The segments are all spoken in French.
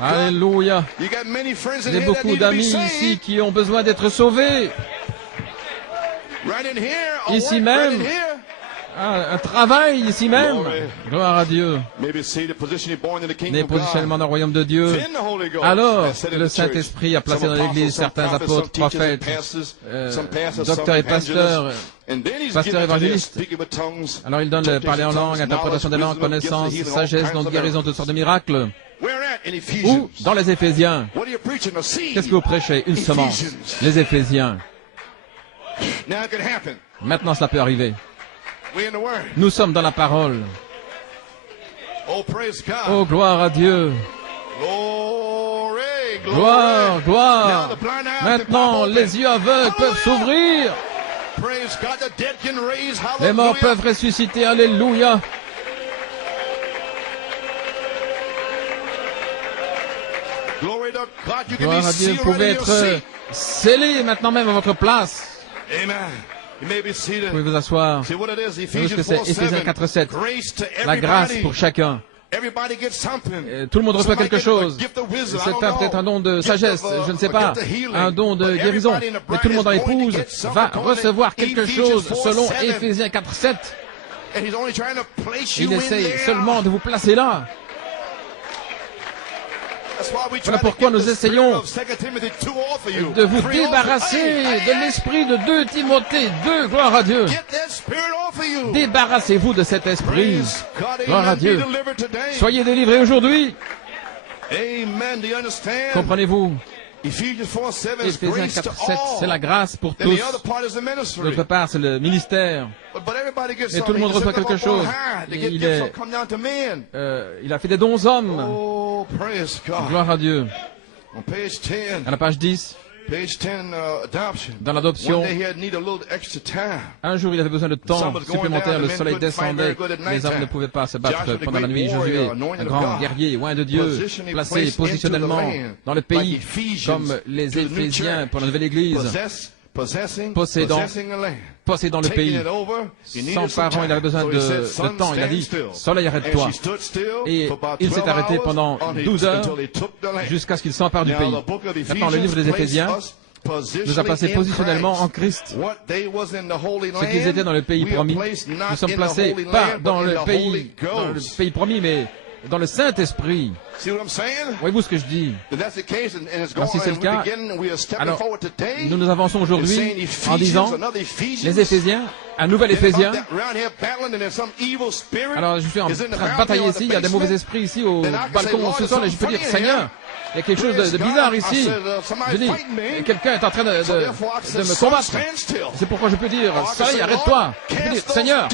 Alléluia. J'ai beaucoup d'amis ici qui ont besoin d'être sauvés. Ici même. Un travail ici même. Gloire à Dieu. Né positionnement dans le royaume de Dieu. Alors, le Saint-Esprit a placé dans l'Église certains apôtres, prophètes, docteurs et pasteurs évangélistes. Alors, il donne le parler en langue, interprétation des langues, connaissance, sagesse, don de guérison, toutes sortes de miracles. Ou dans les Éphésiens. Qu'est-ce que vous prêchez? Une semence. Les Éphésiens. Maintenant, cela peut arriver. Nous sommes dans la parole. Oh, gloire à Dieu. Gloire, gloire. Maintenant, les yeux aveugles peuvent s'ouvrir. Les morts peuvent ressusciter. Alléluia. Gloire à Dieu. Vous pouvez être scellés maintenant même à votre place. Vous pouvez vous asseoir. Vous savez ce que c'est? Éphésiens 4:7. La grâce pour chacun. Tout le monde reçoit quelque chose. C'est peut-être un don de sagesse, je ne sais pas, un don de guérison. Mais tout le monde dans l'épouse va recevoir quelque chose selon Éphésiens 4:7. Il essaye seulement de vous placer là. Voilà pourquoi nous essayons de vous débarrasser de l'esprit de 2 Timothée 2, gloire à Dieu. Débarrassez-vous de cet esprit, gloire à Dieu. Soyez délivrés aujourd'hui. Comprenez-vous? Éphésiens 4:7, c'est la grâce pour tous. L'autre part, c'est le ministère. Et tout le monde reçoit quelque chose. Il a fait des dons aux hommes. Gloire à Dieu. À la page 10, dans l'adoption, un jour il avait besoin de temps supplémentaire, le soleil descendait, les hommes ne pouvaient pas se battre pendant la nuit. Josué, un grand guerrier, loin de Dieu, placé positionnellement dans le pays, comme les Éphésiens pour la nouvelle église, possédant le pays. Sans parents, il avait besoin de temps. Il a dit, soleil, arrête-toi. Et il s'est arrêté pendant 12 heures jusqu'à ce qu'il s'empare du pays. Maintenant, le livre des Éphésiens nous a placés positionnellement en Christ. Ce qu'ils étaient dans le pays promis, nous sommes placés pas dans le pays promis, mais dans le Saint-Esprit. Voyez-vous ce que je dis? Alors, si c'est le cas, alors nous avançons aujourd'hui en disant les Éphésiens, un nouvel Éphésien. Alors je suis en train de batailler ici, il y a des mauvais esprits ici au balcon, au sous-sol, et je peux dire, Seigneur, il y a quelque chose de bizarre ici. Je dis, quelqu'un est en train de me combattre. C'est pourquoi je peux dire, soleil, arrête-toi. Je peux dire, Seigneur,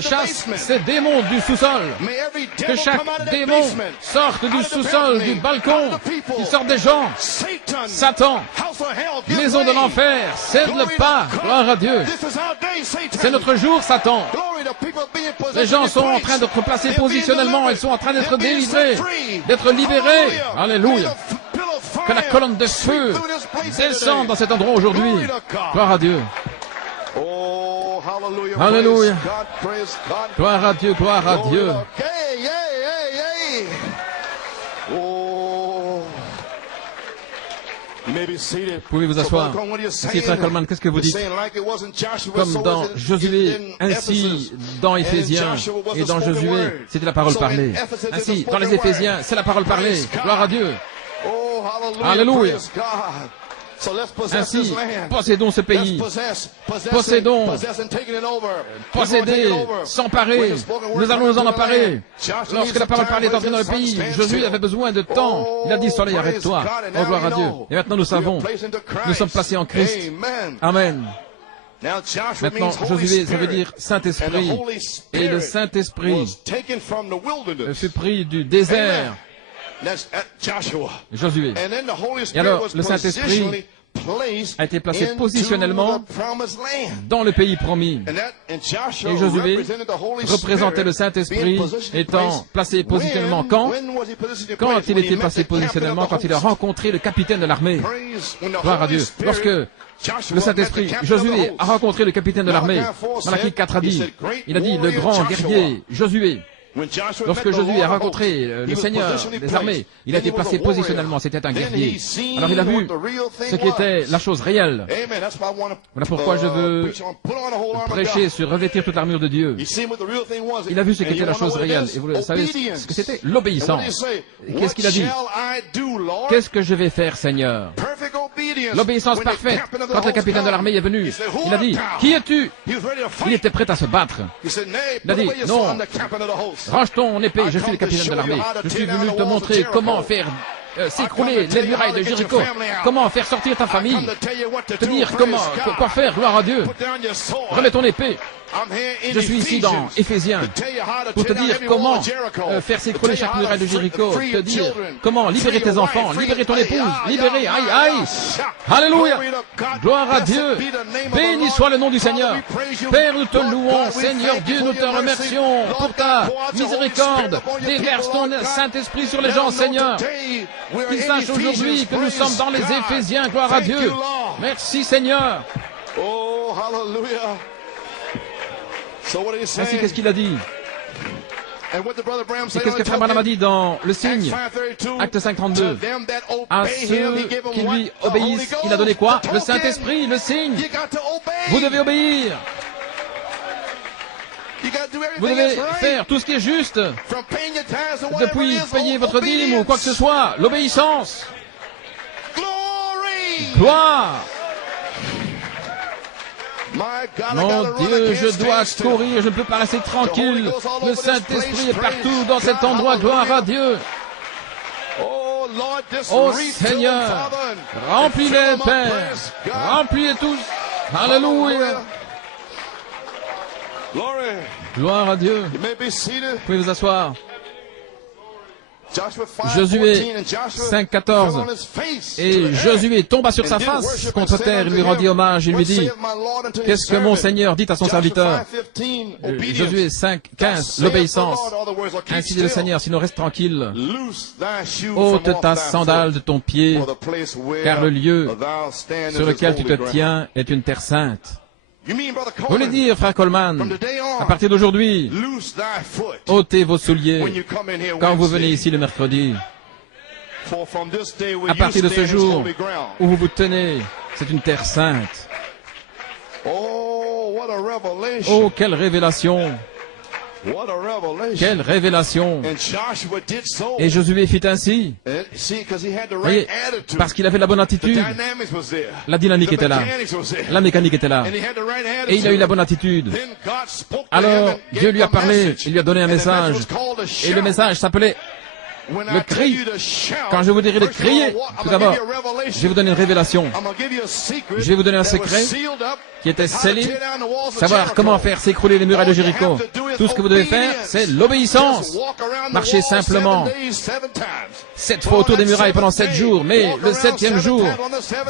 chasse ces démons du sous-sol. Que chaque démon sorte du sous-sol, du balcon, qui sortent des gens. Satan, maison de l'enfer, cède-le pas. Gloire à Dieu. C'est notre jour, Satan. Les gens sont en train d'être placés positionnellement, ils sont en train d'être délivrés, d'être libérés. Alléluia. Que la colonne de feu descende dans cet endroit aujourd'hui. Gloire à Dieu. Alléluia. Gloire à Dieu, gloire à Dieu. Vous pouvez vous asseoir. Merci, frère Coleman, qu'est-ce que vous dites? Comme dans Josué, ainsi dans Éphésiens et dans Josué, c'était la parole parlée. Ainsi, dans les Éphésiens, c'est la parole parlée. Gloire à Dieu. Alléluia. Ainsi, possédons ce pays. Possédons, posséder, s'emparer. Nous allons nous en emparer. Lorsque la parole parlée est entrée dans le pays, Josué avait besoin de temps. Il a dit, soleil, arrête-toi. Oh, gloire à Dieu. Et maintenant, nous savons, nous sommes placés en Christ. Amen. Maintenant, Josué, ça veut dire Saint-Esprit. Et le Saint-Esprit fut pris du désert. Josué. Et alors, le Saint-Esprit a été placé positionnellement dans le pays promis. Et Josué représentait le Saint-Esprit étant placé positionnellement quand il était placé positionnellement, quand il a rencontré le capitaine de l'armée. Gloire à Dieu. Lorsque le Saint-Esprit, Josué, a rencontré le capitaine de l'armée, Malachie 4 a dit, il a dit, le grand guerrier, Josué, Lorsque Josué a rencontré le Seigneur des armées, il a été placé positionnellement, c'était un guerrier. Alors il a vu ce qui était la chose réelle. Voilà pourquoi je veux prêcher sur revêtir toute l'armure de Dieu. Il a vu ce qui était la chose réelle. Et vous savez ce que c'était? L'obéissance. Qu'est-ce qu'il a dit? Qu'est-ce que je vais faire, Seigneur? L'obéissance parfaite. Quand le capitaine de l'armée est venu, il a dit, qui es-tu? Il était prêt à se battre. Il a dit, non, range ton épée, je suis le capitaine de l'armée. Je suis venu te montrer comment faire s'écrouler les murailles de Jéricho, comment faire sortir ta famille, te dire quoi faire, gloire à Dieu. Remets ton épée. Je suis ici dans Éphésiens pour te dire comment faire s'écrouler chaque muraille de Jéricho, te dire comment libérer tes enfants, libérer ton épouse, libérer, aïe, aïe, alléluia, gloire à Dieu, béni soit le nom du Seigneur. Père, nous te louons, Seigneur Dieu, nous te remercions pour ta miséricorde, déverse ton Saint-Esprit sur les gens, Seigneur, qu'ils sachent aujourd'hui que nous sommes dans les Éphésiens, gloire à Dieu, merci Seigneur. Oh, hallelujah. Ainsi, qu'est-ce qu'il a dit? Et qu'est-ce que Frère Branham a dit dans le signe? Acte 5.32. À ceux qui lui obéissent, il a donné quoi? Le Saint-Esprit, le signe. Vous devez obéir. Vous devez faire tout ce qui est juste. Depuis payer votre dîme ou quoi que ce soit. L'obéissance. Gloire. Mon Dieu, je dois courir, je ne peux pas rester tranquille. Le Saint-Esprit est partout dans cet endroit, gloire à Dieu. Oh Seigneur, remplis-les, Père, remplis-les tous. Alléluia. Gloire à Dieu. Vous pouvez vous asseoir. Josué 5.14. Et Josué tomba sur sa face contre terre, il lui rendit hommage, il lui dit, qu'est-ce que mon Seigneur dit à son serviteur? Josué 5.15, l'obéissance. Ainsi dit le Seigneur, sinon reste tranquille. Ôte ta sandale de ton pied, car le lieu sur lequel tu te tiens est une terre sainte. Vous voulez dire, frère Coleman, à partir d'aujourd'hui, ôtez vos souliers quand vous venez ici le mercredi. À partir de ce jour où vous vous tenez, c'est une terre sainte. Oh, quelle révélation! Quelle révélation! Et Josué fit ainsi. Voyez, parce qu'il avait la bonne attitude. La dynamique était là. La mécanique était là. Et il a eu la bonne attitude. Alors, Dieu lui a parlé, il lui a donné un message. Et le message s'appelait le cri. Quand je vous dirai de crier, tout d'abord, je vais vous donner une révélation. Je vais vous donner un secret qui était scellé, savoir comment faire s'écrouler les murailles de Jéricho. Tout ce que vous devez faire, c'est l'obéissance. Marchez simplement 7 fois autour des murailles pendant 7 jours, mais le 7e jour,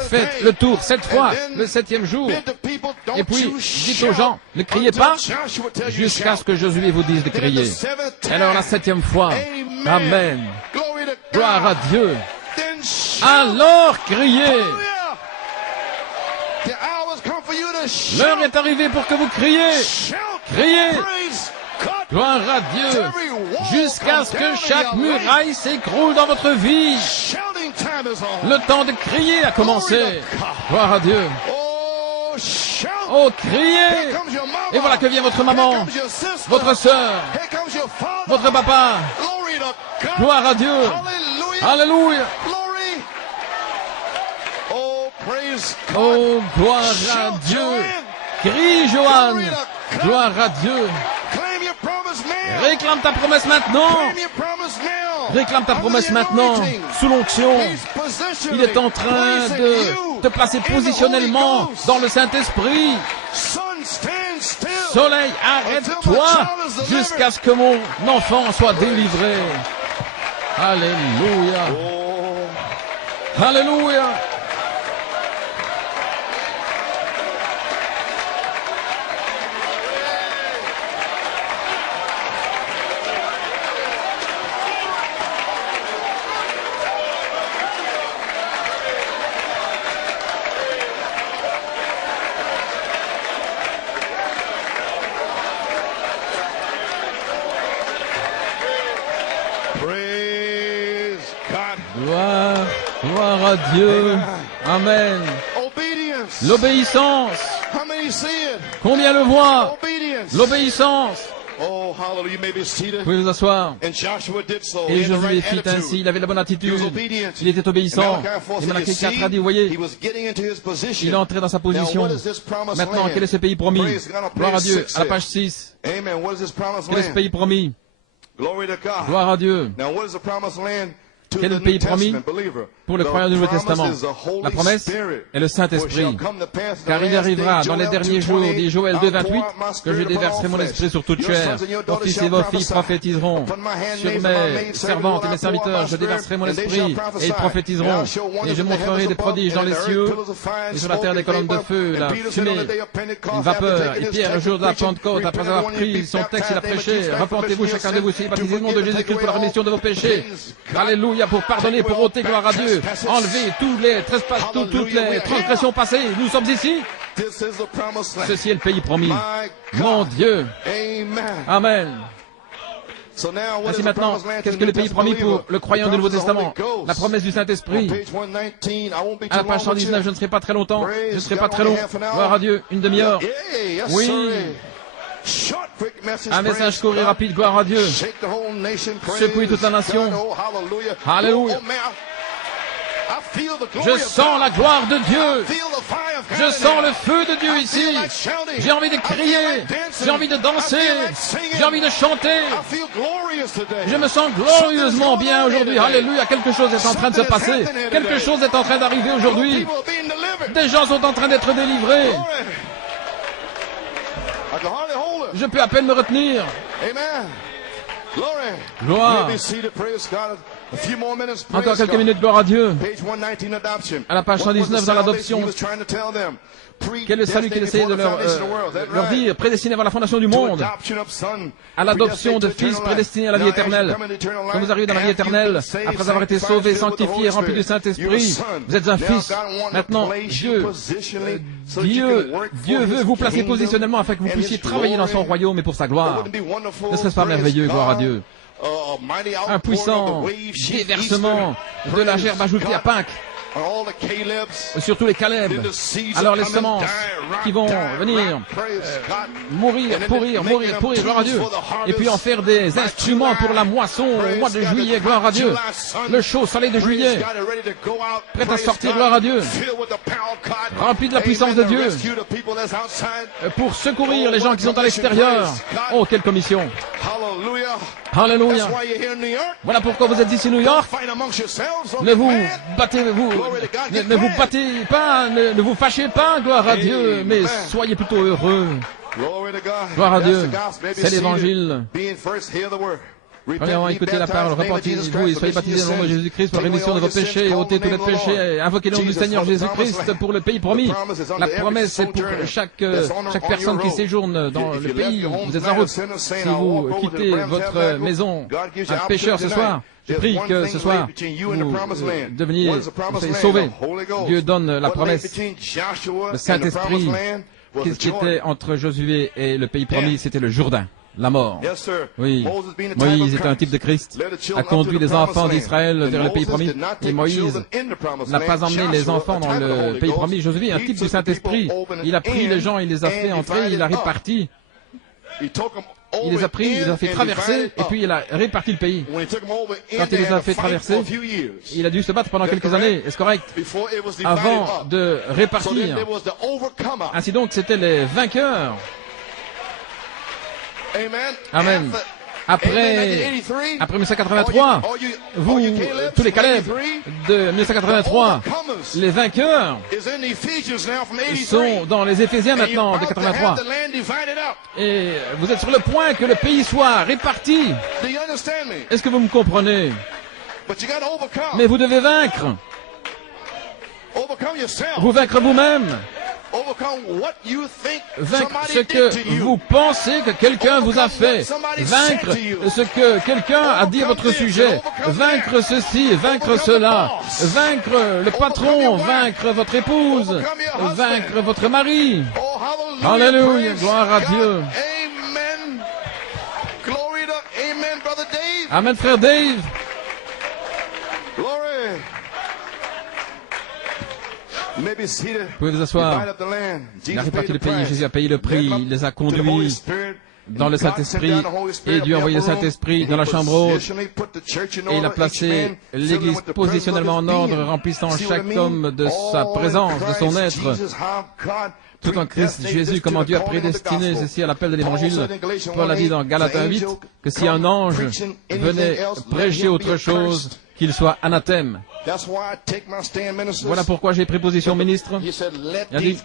faites le tour 7 fois, le 7e jour. Et puis, dites aux gens, ne criez pas jusqu'à ce que Josué vous dise de crier. Alors la 7e fois, Amen. Gloire à Dieu. Alors criez. L'heure est arrivée pour que vous criez. Criez. Gloire à Dieu. Jusqu'à ce que chaque muraille s'écroule dans votre vie. Le temps de crier a commencé. Gloire à Dieu. Oh, criez. Et voilà que vient votre maman, votre sœur, votre papa. Gloire à Dieu. Alléluia. Oh, gloire à Dieu. Crie, Joanne. Gloire à Dieu. Réclame ta promesse maintenant. Réclame ta promesse maintenant. Sous l'onction. Il est en train de te placer positionnellement dans le Saint-Esprit. Soleil, arrête-toi jusqu'à ce que mon enfant soit délivré. Alléluia. Alléluia. Gloire à Dieu. Amen. Obedience. L'obéissance. How many see it? Combien le voient? Obedience. L'obéissance. Oh, hallelujah. You may be Vous seated. pouvez vous asseoir. And Joshua did so. Et He had the Josué right fit attitude. ainsi, il avait la bonne He attitude, was obedient. il était obéissant. And Malachi 4 Et said, Malachi you 4 see, a dit, vous voyez, he was getting into his position. il est entré dans sa Now, position. what is this promised Maintenant, land? quel est ce pays promis? Praise God, on Gloire à page Dieu. 6 À la says. page 6. Amen. What is this promised Quel est ce land? pays promis? Glory to God. Gloire à Dieu. Now, what is the promised land to Quel est the le pays New promis Testament believer? pour le The croyant du Nouveau promise Testament? is the Holy La promesse Spirit, est le which Saint-Esprit. shall come to pass in the Car il last arrivera days, dans les Joel derniers jours, 2:28, dit Joël I'll 2:28, pour out my que je spirit upon déverserai all mon flesh. esprit sur toute Your chair. sons and your Vos daughters fils et shall vos filles prophesy. prophétiseront. Upon my handmaids Sur and my mes maidservants servantes et will mes I pour out serviteurs, my je déverserai mon spirit, and they esprit shall et ils prophesy. prophétiseront. And I'll show wonders Et je in the montrerai heavens des above, prodiges dans and les in the earth cieux pillars of fire and et sur la smoke terre des and colonnes de vapor. feu, And la Peter said on fumée, the day of Pentecost, une after vapeur. taking Et his Pierre, le text jour de la and preaching, Pentecôte, après repent avoir everyone, pris be son texte, il a baptized in the prêché, name of Jesus repentez-vous Christ, chacun de vous, soyez baptisés au nom de to Jésus-Christ pour la forgive rémission de vos péchés. Alléluia, pour pardonner, pour ôter, gloire à Dieu, enlever tous les trespasses, toutes les transgressions passées. Nous sommes ici. This is the promised land. Ceci est le pays promis. My Mon God. Dieu. Amen. Amen. So now, what Ainsi is the maintenant, promised land to qu'est-ce the que le New pays promis Testament pour le croyant du Nouveau believer? The Testament? promise of the Holy La Ghost. promesse du Saint-Esprit. On page 119, I won't be too À la page long with 119, je you. ne serai pas très longtemps. Je ne Praise serai God, pas très only long. half an hour. Gloire à Dieu, une demi-heure. Yeah, yes, Oui. sir. Short, quick message, Un praise message court et God. rapide, gloire à Dieu. Shake the whole nation, praise Secouez toute la nation. God. Oh, hallelujah. Alléluia. Oh, man, I feel the glory Je of sens God. la gloire de Dieu. Feel the fire of God Je in sens there. le feu de Dieu I ici. feel like shouting. J'ai envie de I feel crier. like dancing. J'ai envie de I danser. feel like singing. J'ai envie de chanter. I feel glorious today. Je me sens glorieusement bien aujourd'hui. Alléluia. Quelque chose est en train de se passer. Quelque chose est en train d'arriver aujourd'hui. People are being delivered. Des gens sont en train d'être délivrés. Glory. I can hardly hold it. Je peux à peine me retenir. Amen. Glory. Gloire. We'll be seated, praise God. A few more minutes, Encore praise quelques God. minutes, gloire à Dieu. Page 119, adoption. À la page What was the 119 dans salvation l'adoption. he was trying to tell them? Quel est le salut qu'il essayait de leur dire, prédestiné vers la fondation du monde, à l'adoption de fils prédestinés à la vie éternelle. Quand vous arrivez dans la vie éternelle, après avoir été sauvé, sanctifié, rempli du Saint-Esprit, vous êtes un fils. Maintenant, Dieu veut vous placer positionnellement afin que vous puissiez travailler dans son royaume et pour sa gloire. Ne serait-ce pas merveilleux, gloire à Dieu? Un puissant déversement de la gerbe ajoutée à Pâques. Surtout les Caleb, alors les semences qui vont venir mourir, pourrir, gloire à Dieu, et puis en faire des instruments pour la moisson au mois de juillet, gloire à Dieu, le chaud soleil de juillet, prêt à sortir, gloire à Dieu, rempli de la puissance de Dieu, pour secourir les gens qui sont à l'extérieur. Oh, quelle commission! Alléluia! Voilà pourquoi vous êtes ici, New York. Ne vous battez pas, ne vous fâchez pas, gloire à Dieu, mais soyez plutôt heureux. Gloire à Dieu. C'est l'évangile. Premièrement, écoutez la parole, repentez-vous et soyez baptisés au nom de Jésus-Christ pour la rémission de vos péchés, et ôtez tous les péchés, invoquez le nom du Seigneur Jésus-Christ pour le pays promis. La promesse, c'est pour chaque personne qui séjourne dans le pays. Vous êtes en route. Si vous quittez votre maison, un pécheur ce soir, je prie que ce soir, vous soyez sauvés. Dieu donne la promesse. Le Saint-Esprit, qu'est-ce qui était entre Josué et le pays promis? C'était le Jourdain. La mort. Oui. Moïse était un type de Christ, a conduit les enfants d'Israël vers le pays promis. Et Moïse n'a pas emmené les enfants dans le pays promis. Josué, un type du Saint-Esprit, il a pris les gens, il les a fait entrer, il a réparti. Il les a pris, il les a fait traverser, et puis il a réparti le pays. Quand il les a fait traverser, il a dû se battre pendant quelques années, est-ce correct? Avant de répartir. Ainsi donc, c'était les vainqueurs. Amen. Après 1983, vous, tous les Caleb de 1983, les vainqueurs sont dans les Éphésiens maintenant de 83. Et vous êtes sur le point que le pays soit réparti. Est-ce que vous me comprenez? Mais vous devez vaincre. Vous vaincre vous-même. Vaincre ce que vous pensez que quelqu'un vous a fait. Vaincre ce que quelqu'un a dit à votre sujet. Vaincre ceci, vaincre cela. Vaincre le patron, vaincre votre épouse. Vaincre votre mari. Alléluia, gloire à Dieu. Amen, frère Dave. Maybe seated. Vous pouvez vous asseoir. Divide up the land. Il a Jesus réparti paid le the pays, price. Jésus a payé le prix, il les a conduits dans le Saint-Esprit, et Dieu a envoyé le Saint-Esprit dans la chambre haute, et il a placé l'Église positionnellement en ordre, remplissant chaque homme de sa présence, de son être, tout en Christ Jésus, comment Dieu a prédestiné ceci à l'appel de l'Évangile. Paul a dit dans Galates 1:8 que si un ange venait prêcher autre chose, qu'il soit anathème. Voilà pourquoi j'ai pris position, ministre. Il a dit,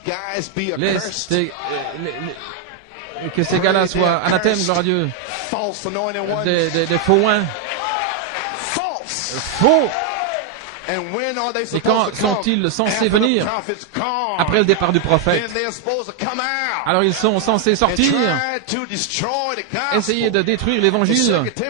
que ces gars-là soient anathèmes, gloire à Dieu. Des faux oins. Faux. Et quand sont-ils censés venir? Après le départ du prophète. Alors ils sont censés sortir, essayer de détruire l'évangile.